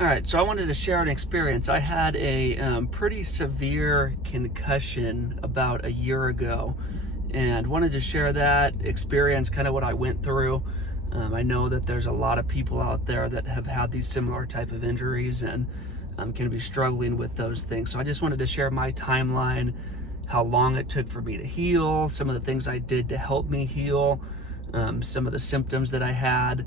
All right, so I wanted to share an experience. I had a pretty severe concussion about a year ago, and wanted to share that experience, kind of what I went through. I know that there's a lot of people out there that have had these similar type of injuries and can be struggling with those things. So I just wanted to share my timeline, how long it took for me to heal, some of the things I did to help me heal, some of the symptoms that I had,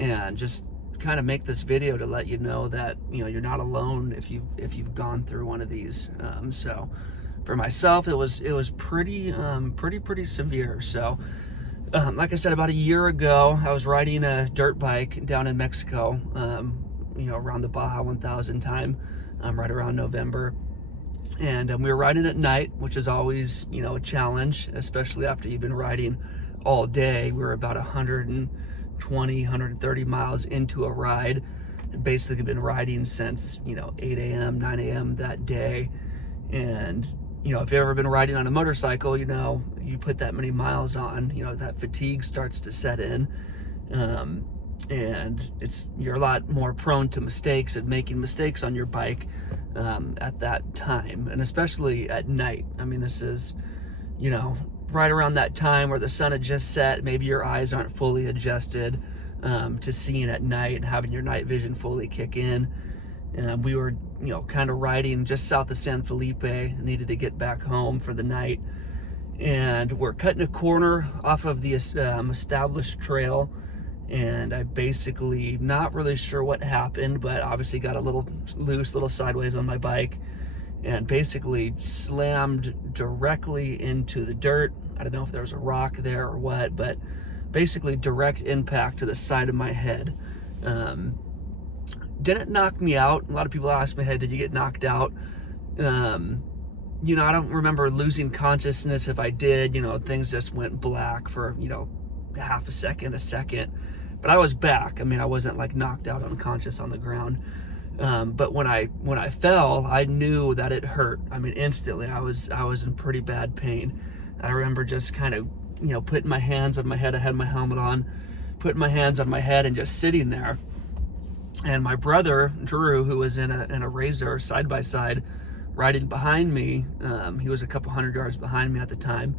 and just kind of make this video to let you know that you're not alone if you've gone through one of these. So for myself, it was pretty severe. So like I said, about a year ago, I was riding a dirt bike down in Mexico, around the Baja 1000 time, right around November. And we were riding at night, which is always, a challenge, especially after you've been riding all day. We were about 130 miles into a ride. I'd basically been riding since, 8 a.m., 9 a.m. that day. And, if you've ever been riding on a motorcycle, you put that many miles on, that fatigue starts to set in. And you're a lot more prone to mistakes and making mistakes on your bike at that time, and especially at night. I mean, this is, right around that time where the sun had just set. Maybe your eyes aren't fully adjusted to seeing at night and having your night vision fully kick in. We were, kind of riding just south of San Felipe, needed to get back home for the night. And we're cutting a corner off of the established trail. And I basically, not really sure what happened, but obviously got a little loose, little sideways on my bike, and basically slammed directly into the dirt. I don't know if there was a rock there or what, but basically direct impact to the side of my head. Didn't knock me out. A lot of people ask me, hey, did you get knocked out? I don't remember losing consciousness. If I did, things just went black for, half a second. But I was back. I mean, I wasn't like knocked out unconscious on the ground. But when I fell, I knew that it hurt. I mean, instantly I was in pretty bad pain. I remember just kind of, putting my hands on my head. I had my helmet on, putting my hands on my head and just sitting there. And my brother, Drew, who was in a Razor side by side riding behind me, he was a couple hundred yards behind me at the time,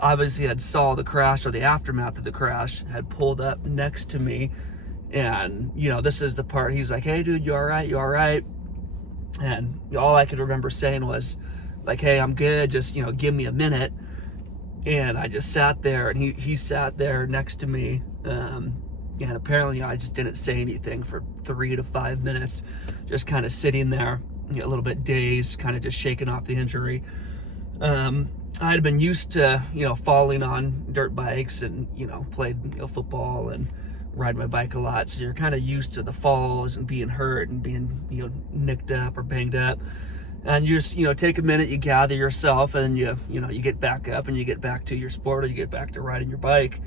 obviously had saw the crash or the aftermath of the crash, had pulled up next to me. And, this is the part, he's like, hey dude, you all right? You all right? And all I could remember saying was like, hey, I'm good. Just, give me a minute. And I just sat there, and he sat there next to me. And apparently I just didn't say anything for 3 to 5 minutes, just kind of sitting there, a little bit dazed, kind of just shaking off the injury. I had been used to, falling on dirt bikes and, played, football and ride my bike a lot. So you're kind of used to the falls and being hurt and being, nicked up or banged up. And you just, take a minute, you gather yourself, and you get back up and you get back to your sport, or you get back to riding your bike.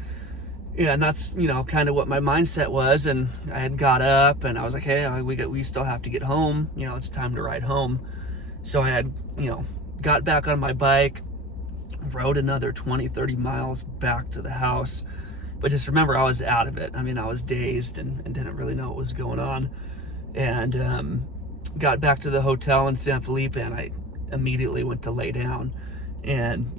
Yeah, and that's, kind of what my mindset was. And I had got up and I was like, hey, we still have to get home. It's time to ride home. So I had, got back on my bike, rode another 20, 30 miles back to the house. But just remember, I was out of it. I mean, I was dazed and didn't really know what was going on. And got back to the hotel in San Felipe, and I immediately went to lay down. And,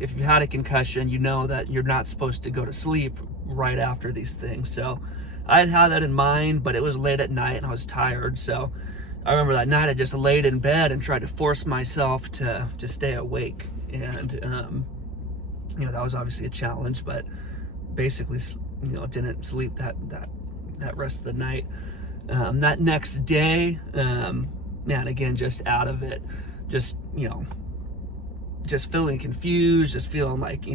if you had a concussion, you know that you're not supposed to go to sleep right after these things. So I had that in mind, but it was late at night and I was tired. So I remember that night I just laid in bed and tried to force myself to stay awake. And, that was obviously a challenge, but basically, didn't sleep that rest of the night. That next day, again, just out of it, just feeling confused, just feeling like,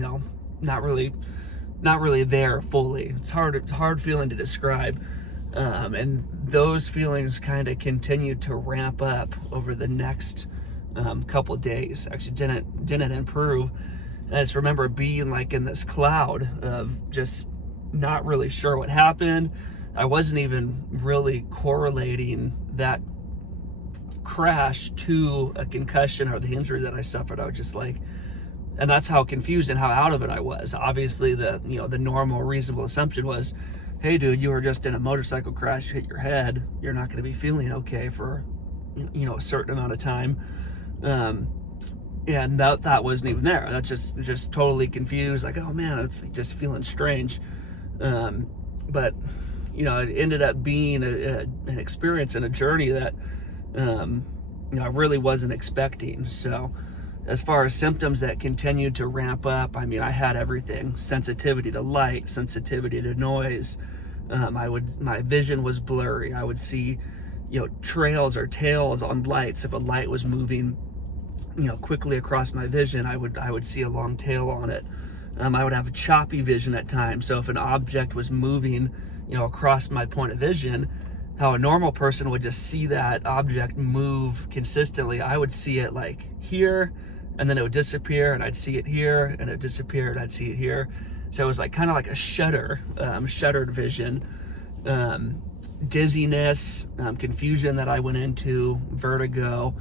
not really there fully. It's hard feeling to describe. And those feelings kind of continued to ramp up over the next couple days. Actually didn't improve. And I just remember being like in this cloud of just not really sure what happened. I wasn't even really correlating that crash to a concussion or the injury that I suffered. I was just like, and that's how confused and how out of it I was. Obviously the normal reasonable assumption was hey dude, you were just in a motorcycle crash, you hit your head, you're not going to be feeling okay for, a certain amount of time. And that wasn't even there. That's just totally confused, like, oh man, it's just feeling strange. But it ended up being an experience and a journey that I really wasn't expecting. So as far as symptoms that continued to ramp up, I mean, I had everything: sensitivity to light, sensitivity to noise. My vision was blurry. I would see, trails or tails on lights. If a light was moving, quickly across my vision, I would see a long tail on it. I would have a choppy vision at times. So if an object was moving, across my point of vision, how a normal person would just see that object move consistently, I would see it like here, and then it would disappear, and I'd see it here, and it would disappear, and I'd see it here. So it was like kind of like a shuttered vision. Dizziness, confusion that I went into, vertigo,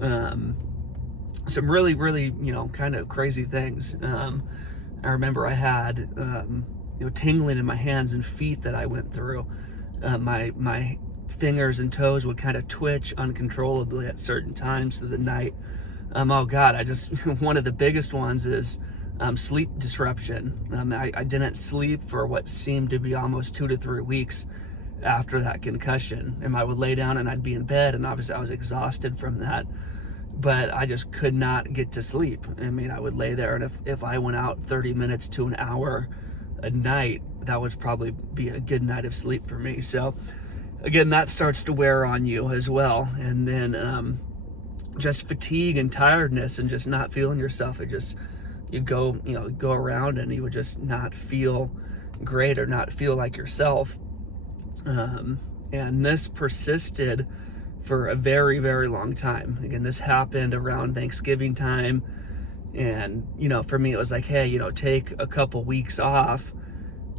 some really, really, kind of crazy things. I remember I had, tingling in my hands and feet that I went through. My fingers and toes would kind of twitch uncontrollably at certain times of the night. Oh God, one of the biggest ones is sleep disruption. I didn't sleep for what seemed to be almost 2 to 3 weeks after that concussion. And I would lay down and I'd be in bed, and obviously I was exhausted from that, but I just could not get to sleep. I mean, I would lay there, and if I went out 30 minutes to an hour a night, that would probably be a good night of sleep for me. So again, that starts to wear on you as well. And then just fatigue and tiredness and just not feeling yourself. You'd go around and you would just not feel great or not feel like yourself. And this persisted for a very, very long time. Again, this happened around Thanksgiving time. And, for me, it was like, hey, take a couple weeks off,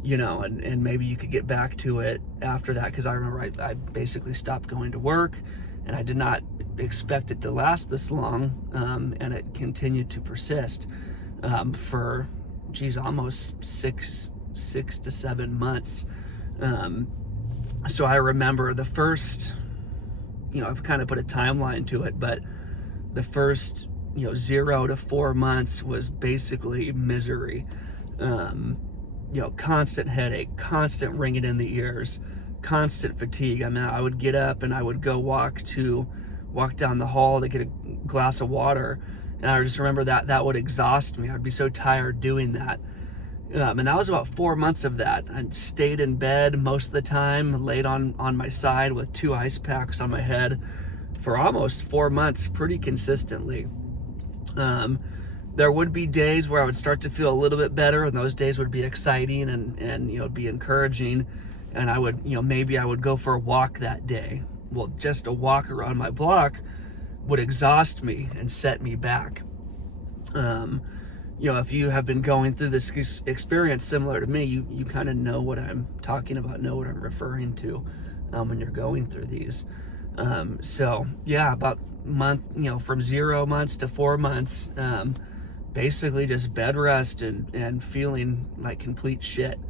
and maybe you could get back to it after that. Because I remember I basically stopped going to work, and I did not expect it to last this long. And it continued to persist for, almost six to 7 months. So I remember the first, I've kind of put a timeline to it, but the first, 0 to 4 months was basically misery. Constant headache, constant ringing in the ears, constant fatigue. I mean, I would get up and I would go walk down the hall to get a glass of water. And I just remember that would exhaust me. I'd be so tired doing that. And that was about 4 months of that. I stayed in bed most of the time, laid on my side with 2 ice packs on my head for almost 4 months, pretty consistently. There would be days where I would start to feel a little bit better, and those days would be exciting and be encouraging. And I would, maybe I would go for a walk that day. Well, just a walk around my block would exhaust me and set me back. If you have been going through this experience similar to me, you kind of know what I'm talking about, know what I'm referring to when you're going through these. So yeah, about month, from 0 months to 4 months, basically just bed rest and feeling like complete shit,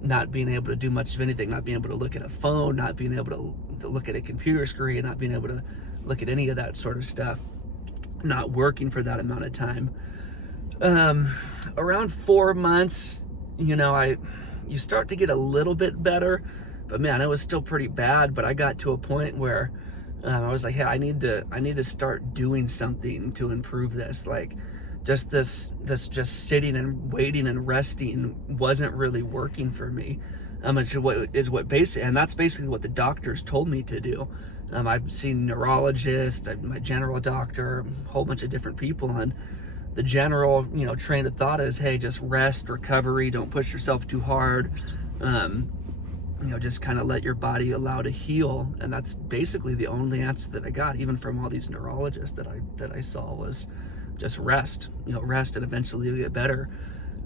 not being able to do much of anything, not being able to look at a phone, not being able to look at a computer screen, not being able to look at any of that sort of stuff, not working for that amount of time. Around 4 months, you start to get a little bit better, but man, it was still pretty bad. But I got to a point where I was like, hey, I need to start doing something to improve this. Like, just this just sitting and waiting and resting wasn't really working for me. And that's basically what the doctors told me to do. I've seen neurologists, my general doctor, a whole bunch of different people, and the general, train of thought is, hey, just rest, recovery, don't push yourself too hard. Just kind of let your body allow to heal. And that's basically the only answer that I got, even from all these neurologists that I saw, was just rest, rest, and eventually you'll get better.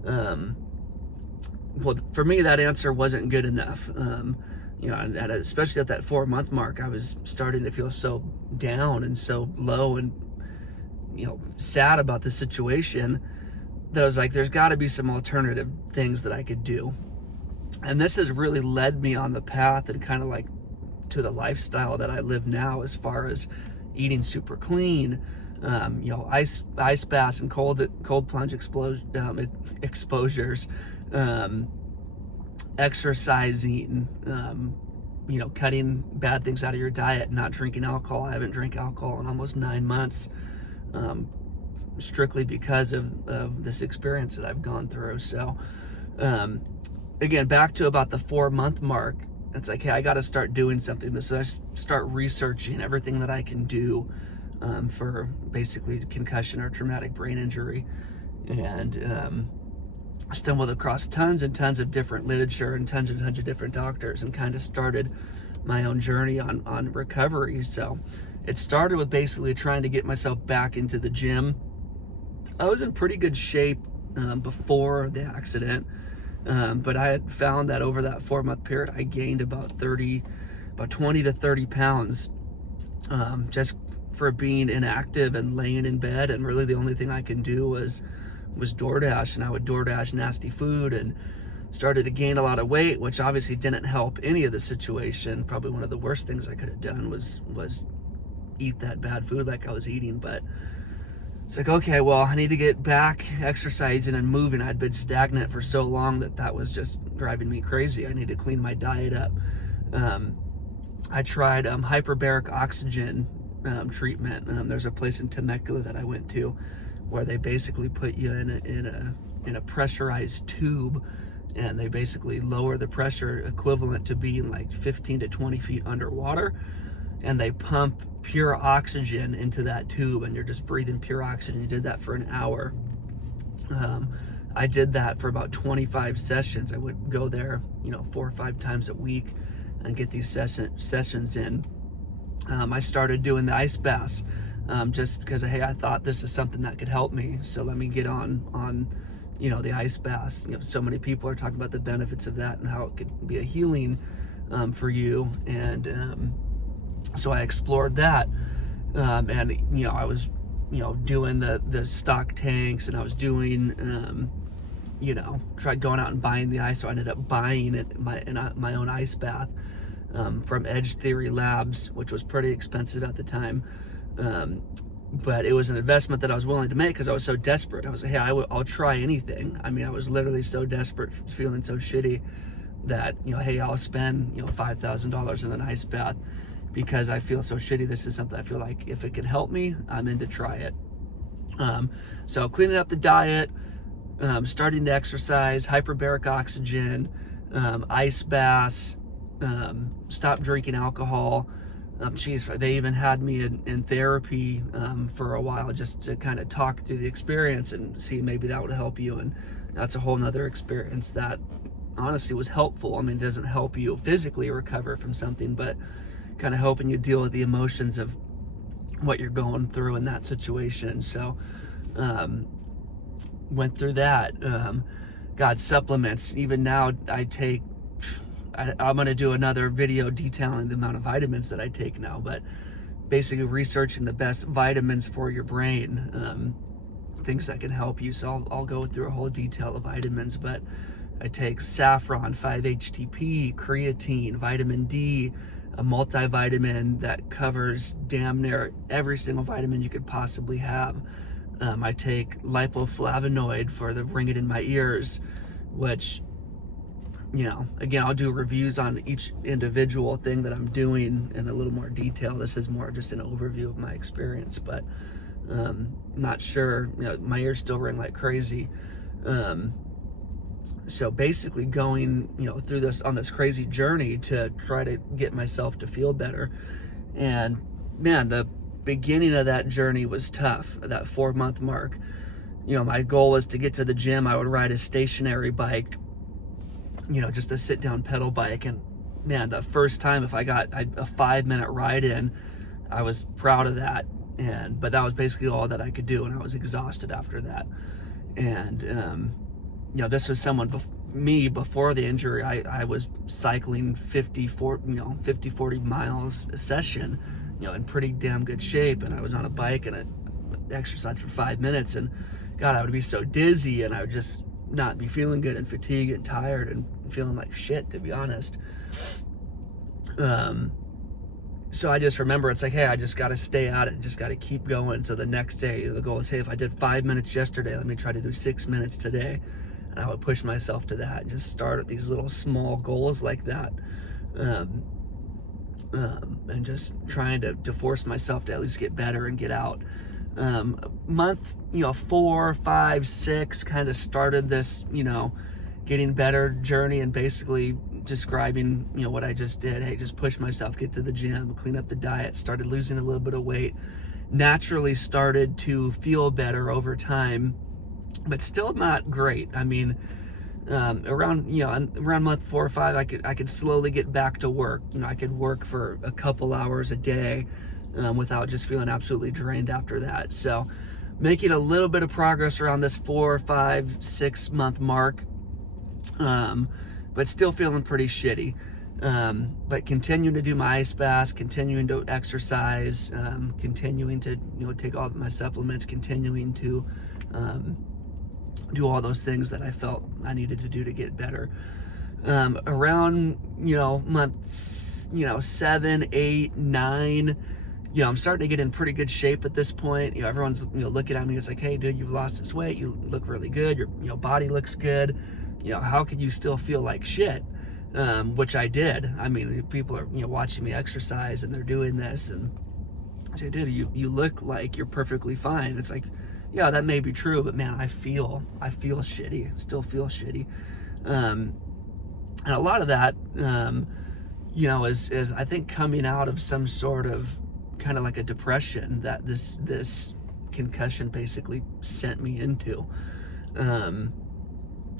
Well, for me, that answer wasn't good enough. And especially at that 4 month mark, I was starting to feel so down and so low and, sad about the situation that I was like, there's got to be some alternative things that I could do. And this has really led me on the path and kind of like to the lifestyle that I live now, as far as eating super clean, ice baths and cold plunge exposures, exercising, cutting bad things out of your diet, not drinking alcohol. I haven't drank alcohol in almost 9 months, strictly because of this experience that I've gone through. So, again, back to about the 4-month mark, it's like, hey, I got to start doing something. So I start researching everything that I can do for basically concussion or traumatic brain injury, and stumbled across tons and tons of different literature and tons of different doctors, and kind of started my own journey on recovery. So it started with basically trying to get myself back into the gym. I was in pretty good shape before the accident. But I had found that over that 4-month period, I gained about 20 to 30 pounds, just for being inactive and laying in bed. And really the only thing I can do was DoorDash, and I would DoorDash nasty food, and started to gain a lot of weight, which obviously didn't help any of the situation. Probably one of the worst things I could have done was eat that bad food like I was eating. But it's like, okay, well, I need to get back exercising and moving. I'd been stagnant for so long that was just driving me crazy. I need to clean my diet up. I tried hyperbaric oxygen treatment. There's a place in Temecula that I went to where they basically put you in a pressurized tube, and they basically lower the pressure equivalent to being like 15 to 20 feet underwater, and they pump pure oxygen into that tube, and you're just breathing pure oxygen. You did that for an hour. I did that for about 25 sessions. I would go there, 4 or 5 times a week and get these sessions in. I started doing the ice baths, just because, hey, I thought this is something that could help me. So let me get on the ice baths. So many people are talking about the benefits of that and how it could be a healing for you. And so I explored that, and I was doing the stock tanks, and I was doing tried going out and buying the ice. So I ended up buying it my own ice bath from Edge Theory Labs, which was pretty expensive at the time, but it was an investment that I was willing to make because I was so desperate. I was like, hey, I'll try anything. I mean, I was literally so desperate, feeling so shitty that hey, I'll spend $5,000 in an ice bath because I feel so shitty. This is something I feel like if it can help me, I'm in to try it. So cleaning up the diet, starting to exercise, hyperbaric oxygen, ice baths, stop drinking alcohol. They even had me in therapy for a while, just to kind of talk through the experience and see maybe that would help you. And that's a whole nother experience that honestly was helpful. I mean, it doesn't help you physically recover from something, but kind of helping you deal with the emotions of what you're going through in that situation. So went through that. Got supplements. Even now I'm going to do another video detailing the amount of vitamins that I take now, but basically researching the best vitamins for your brain, things that can help you. So I'll go through a whole detail of vitamins, but I take saffron, 5-HTP, creatine, vitamin D, a multivitamin that covers damn near every single vitamin you could possibly have. I take lipoflavonoid for the ring it in my ears, which, again, I'll do reviews on each individual thing that I'm doing in a little more detail. This is more just an overview of my experience, but not sure, my ears still ring like crazy. So basically going, through this, on this crazy journey to try to get myself to feel better. And man, the beginning of that journey was tough, that 4-month mark. My goal was to get to the gym. I would ride a stationary bike, just a sit down pedal bike. And man, the first time, if I got a 5-minute ride in, I was proud of that. But that was basically all that I could do. And I was exhausted after that. And, this was me before the injury. I was cycling 50, 40 miles a session, in pretty damn good shape. And I was on a bike and I exercised for 5 minutes, and God, I would be so dizzy, and I would just not be feeling good and fatigued and tired. And feeling like shit, to be honest. So I just remember it's like, hey, I just got to stay at it, just got to keep going. So the next day, the goal is, hey, if I did 5 minutes yesterday, let me try to do 6 minutes today. And I would push myself to that, just start at these little small goals like that. And just trying to force myself to at least get better and get out. Month, 4, 5, 6 kind of started this, getting better journey, and basically describing, what I just did. Hey, just push myself, get to the gym, clean up the diet, started losing a little bit of weight, naturally started to feel better over time, but still not great. I mean, around month 4 or 5, I could slowly get back to work. I could work for a couple hours a day without just feeling absolutely drained after that. So making a little bit of progress around this 4, 5, 6 month mark, but still feeling pretty shitty. But continuing to do my ice baths, continuing to exercise, continuing to take all of my supplements, continuing to do all those things that I felt I needed to do to get better. Around month 7, 8, 9, I'm starting to get in pretty good shape at this point. Everyone's looking at me. It's like, hey, dude, you've lost this weight. You look really good. Your body looks good. How could you still feel like shit? Which I did. I mean, people are watching me exercise and they're doing this, and I say, dude, you look like you're perfectly fine. It's like, yeah, that may be true, but man, I feel shitty. Still feel shitty. And a lot of that, is I think coming out of some sort of kind of like a depression that this concussion basically sent me into.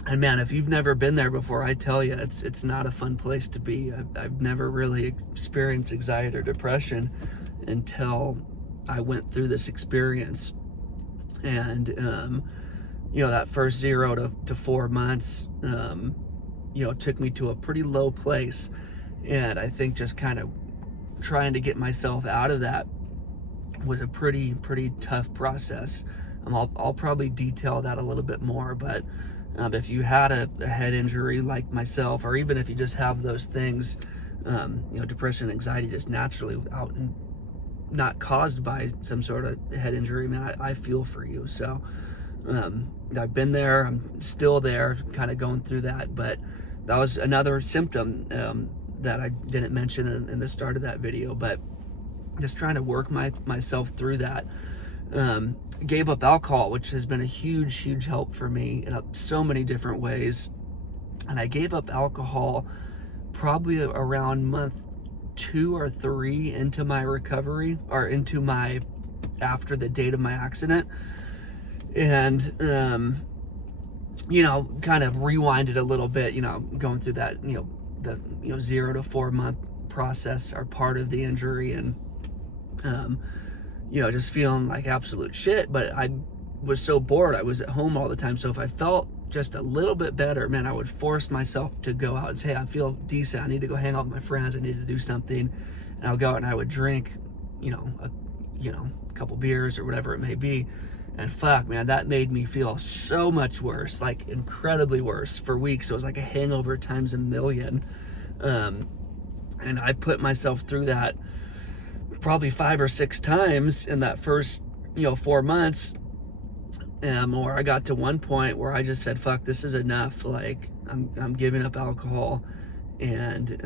And man, if you've never been there before, I tell you, it's not a fun place to be. I've never really experienced anxiety or depression until I went through this experience. And that first 0 to 4 months, took me to a pretty low place. And I think just kind of trying to get myself out of that was a pretty tough process. I'll probably detail that a little bit more, but if you had a head injury like myself, or even if you just have those things, depression, anxiety, just naturally without, not caused by some sort of head injury, man, I feel for you. So I've been there, I'm still there, kind of going through that. But that was another symptom that I didn't mention in the start of that video, but just trying to work myself through that. Gave up alcohol, which has been a huge help for me in so many different ways. And I gave up alcohol probably around month 2 or 3 into my recovery, or after the date of my accident. And kind of rewinded a little bit, going through that, the 0 to 4 month process are part of the injury, and just feeling like absolute shit. But I was so bored. I was at home all the time. So if I felt just a little bit better, man, I would force myself to go out and say, hey, I feel decent. I need to go hang out with my friends. I need to do something. And I'll go out and I would drink, a couple beers or whatever it may be. And fuck, man, that made me feel so much worse, like incredibly worse for weeks. It was like a hangover times a million. And I put myself through that probably 5 or 6 times in that first 4 months, or I got to one point where I just said, fuck, this is enough. Like I'm giving up alcohol, and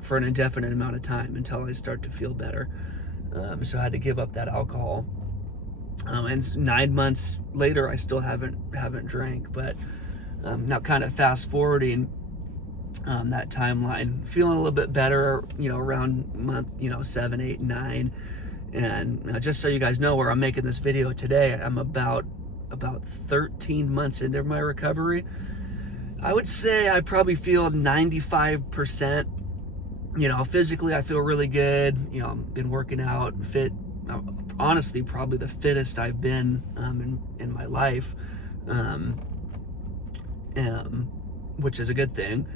for an indefinite amount of time until I start to feel better. So I had to give up that alcohol, and 9 months later I still haven't drank. But now kind of fast forwarding that timeline, feeling a little bit better, around month, 7, 8, 9. And just so you guys know where I'm making this video today, I'm about 13 months into my recovery. I would say I probably feel 95%. Physically I feel really good. I've been working out, fit. Honestly, probably the fittest I've been in my life, which is a good thing.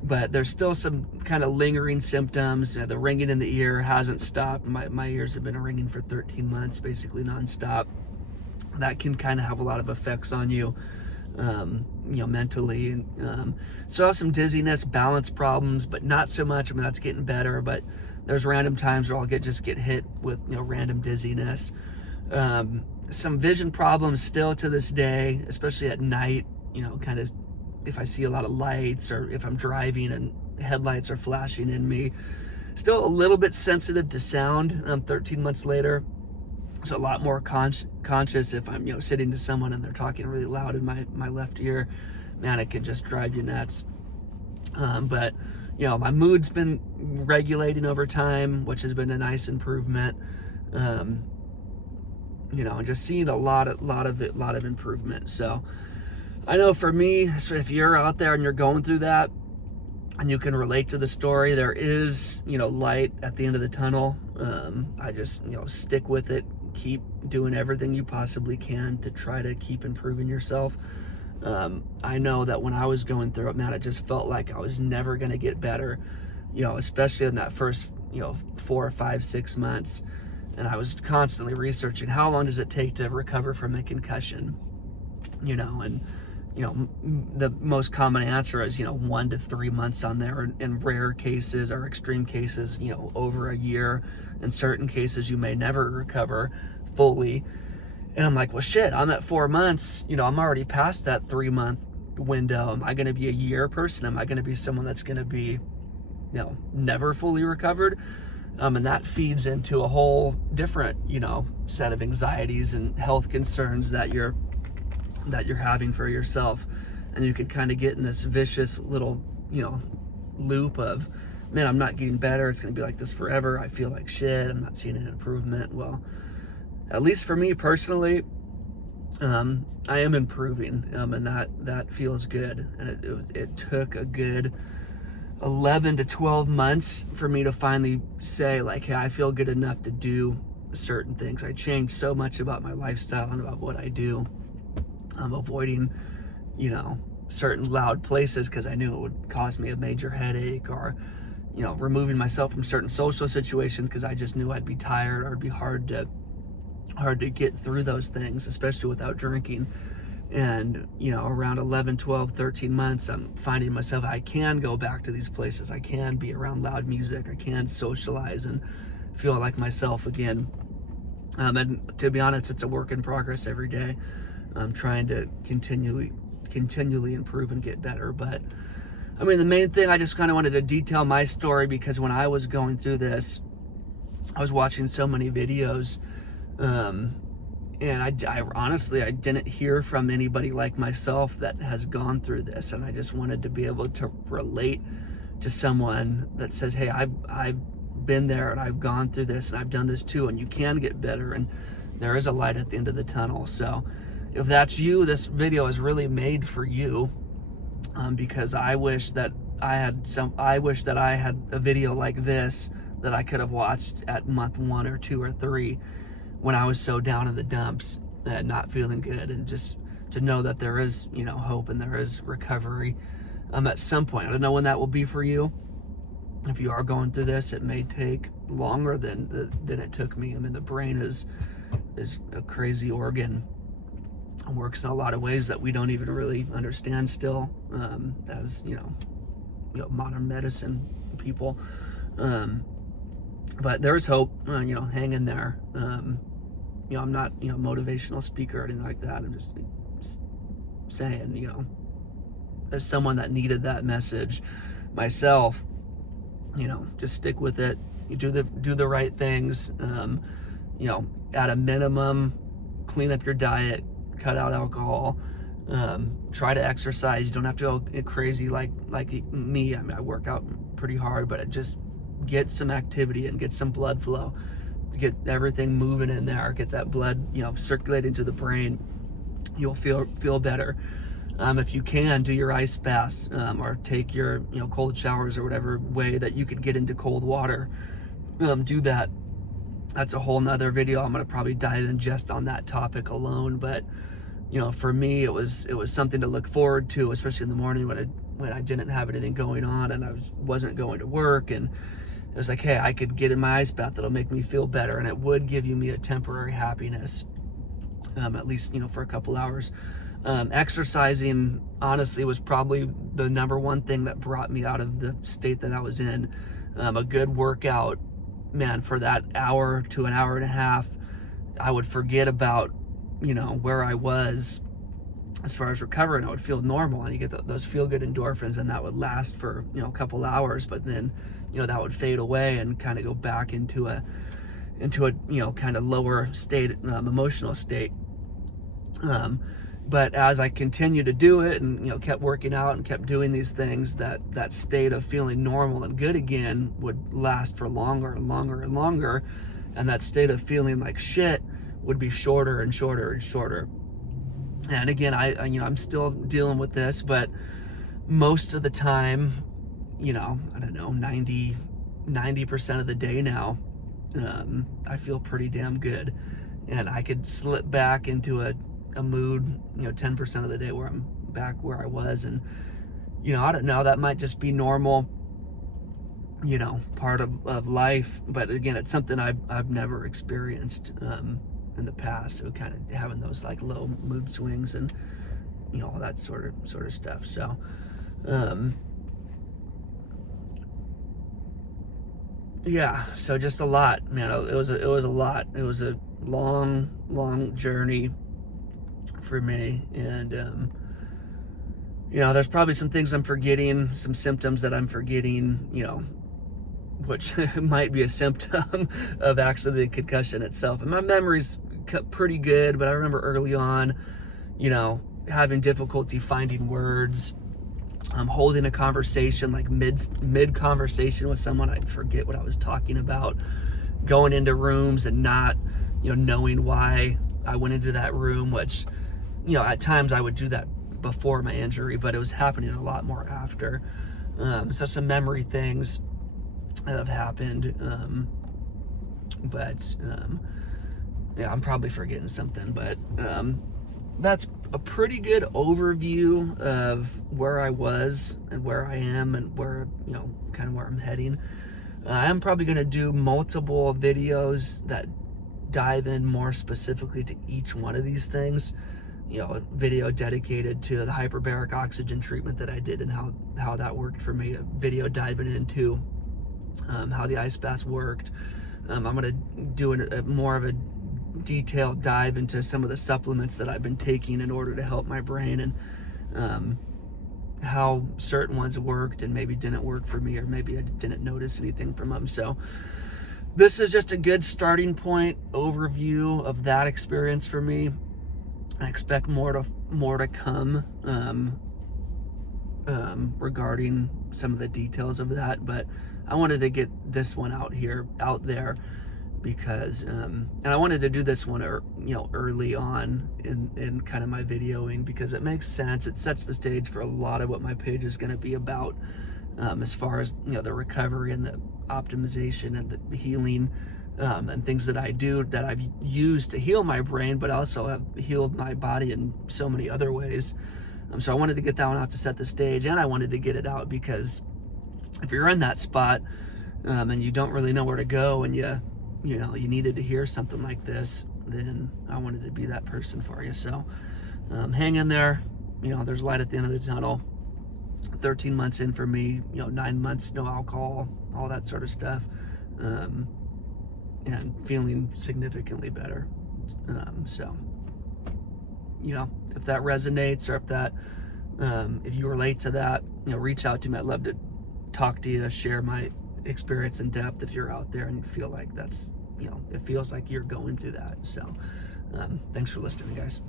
But there's still some kind of lingering symptoms. The ringing in the ear hasn't stopped. My ears have been ringing for 13 months, basically nonstop. That can kind of have a lot of effects on you. mentally. And so I have some dizziness, balance problems, but not so much. I mean, that's getting better, but there's random times where I'll just get hit with, random dizziness. Some vision problems still to this day, especially at night, kind of if I see a lot of lights or if I'm driving and headlights are flashing in me. Still a little bit sensitive to sound 13 months later. So a lot more conscious if I'm, sitting to someone and they're talking really loud in my left ear. Man, it could just drive you nuts. But, my mood's been regulating over time, which has been a nice improvement. Just seeing a lot of improvement. So I know for me, if you're out there and you're going through that and you can relate to the story, there is, light at the end of the tunnel. I just, stick with it. Keep doing everything you possibly can to try to keep improving yourself. I know that when I was going through it, man, it just felt like I was never going to get better, especially in that first, 4, 5, 6 months. And I was constantly researching how long does it take to recover from a concussion, and, the most common answer is, 1 to 3 months on there. In rare cases or extreme cases, over a year. In certain cases, you may never recover fully. And I'm like, well, shit, I'm at 4 months. I'm already past that 3-month window. Am I going to be a year person? Am I going to be someone that's going to be, never fully recovered? And that feeds into a whole different, set of anxieties and health concerns that you're having for yourself. And you could kind of get in this vicious little, loop of, man, I'm not getting better. It's going to be like this forever. I feel like shit. I'm not seeing an improvement. Well, at least for me personally, I am improving, and that feels good. And it took a good 11 to 12 months for me to finally say, like, hey, I feel good enough to do certain things. I changed so much about my lifestyle and about what I do. I'm avoiding, certain loud places because I knew it would cause me a major headache, or, removing myself from certain social situations because I just knew I'd be tired or it'd be hard to get through those things, especially without drinking. And, around 11, 12, 13 months, I'm finding myself, I can go back to these places. I can be around loud music. I can socialize and feel like myself again. And to be honest, it's a work in progress every day. I'm trying to continually improve and get better. But I mean, the main thing, I just kind of wanted to detail my story because when I was going through this, I was watching so many videos, and I honestly, I didn't hear from anybody like myself that has gone through this. And I just wanted to be able to relate to someone that says, hey, I've been there and I've gone through this and I've done this too, and you can get better and there is a light at the end of the tunnel. So if that's you, this video is really made for you, because I wish that I had a video like this that I could have watched at month 1 or 2 or 3 when I was so down in the dumps and not feeling good, and just to know that there is, hope and there is recovery at some point. I don't know when that will be for you. If you are going through this, it may take longer than it took me. I mean, the brain is a crazy organ. It works in a lot of ways that we don't even really understand still, as modern medicine people. But there's hope. Hang in there. I'm not motivational speaker or anything like that. I'm just saying, as someone that needed that message myself, just stick with it. You do the right things. At a minimum, clean up your diet, cut out alcohol, try to exercise. You don't have to go crazy like me. I mean, I work out pretty hard, but just get some activity and get some blood flow, get everything moving in there, get that blood, circulating to the brain. You'll feel better. If you can, do your ice baths, or take your, cold showers, or whatever way that you could get into cold water. Do that. That's a whole nother video. I'm going to probably dive in just on that topic alone. But, for me, it was something to look forward to, especially in the morning when I didn't have anything going on and I wasn't going to work. And it was like, hey, I could get in my ice bath. That'll make me feel better. And it would give me a temporary happiness, at least, for a couple hours. Exercising, honestly, was probably the number one thing that brought me out of the state that I was in. A good workout, man, for that hour to an hour and a half, I would forget about, where I was as far as recovering. I would feel normal, and you get those feel-good endorphins, and that would last for, a couple hours, but then, that would fade away and kind of go back into a kind of lower state, emotional state. But as I continued to do it and, kept working out and kept doing these things, that state of feeling normal and good again would last for longer and longer and longer. And that state of feeling like shit would be shorter and shorter and shorter. And again, I'm still dealing with this, but most of the time, I don't know, 90% of the day now, I feel pretty damn good. And I could slip back into a mood, 10% of the day where I'm back where I was. And, I don't know, that might just be normal, part of life. But again, it's something I've never experienced in the past. So kind of having those like low mood swings and, all that sort of stuff. So, yeah, so just a lot, man. It was a lot. It was a long journey for me, and there's probably some things I'm forgetting, some symptoms that I'm forgetting, which might be a symptom of actually the concussion itself. And my memory's pretty good, but I remember early on, having difficulty finding words. Holding a conversation, like mid conversation with someone, I'd forget what I was talking about. Going into rooms and not, knowing why I went into that room, which, at times I would do that before my injury, but it was happening a lot more after. So some memory things that have happened. Yeah, I'm probably forgetting something, but that's a pretty good overview of where I was and where I am and where, kind of where I'm heading. I'm probably going to do multiple videos that dive in more specifically to each one of these things. A video dedicated to the hyperbaric oxygen treatment that I did and how that worked for me. A video diving into how the ice baths worked. I'm going to do more of a detailed dive into some of the supplements that I've been taking in order to help my brain, and how certain ones worked and maybe didn't work for me, or maybe I didn't notice anything from them. So this is just a good starting point overview of that experience for me. I expect more to come regarding some of the details of that, but I wanted to get this one out there because and I wanted to do this one early on in kind of my videoing, because it makes sense. It sets the stage for a lot of what my page is going to be about, as far as the recovery and the optimization and the healing, and things that I do that I've used to heal my brain, but also have healed my body in so many other ways. So I wanted to get that one out to set the stage, and I wanted to get it out because if you're in that spot and you don't really know where to go, and you needed to hear something like this, then I wanted to be that person for you. So hang in there. There's light at the end of the tunnel. 13 months in for me, 9 months, no alcohol, all that sort of stuff, and feeling significantly better. So, if that resonates, or if you relate to that, reach out to me. I'd love to talk to you, share my experience in depth if you're out there and you feel like that's, it feels like you're going through that. So, thanks for listening, guys.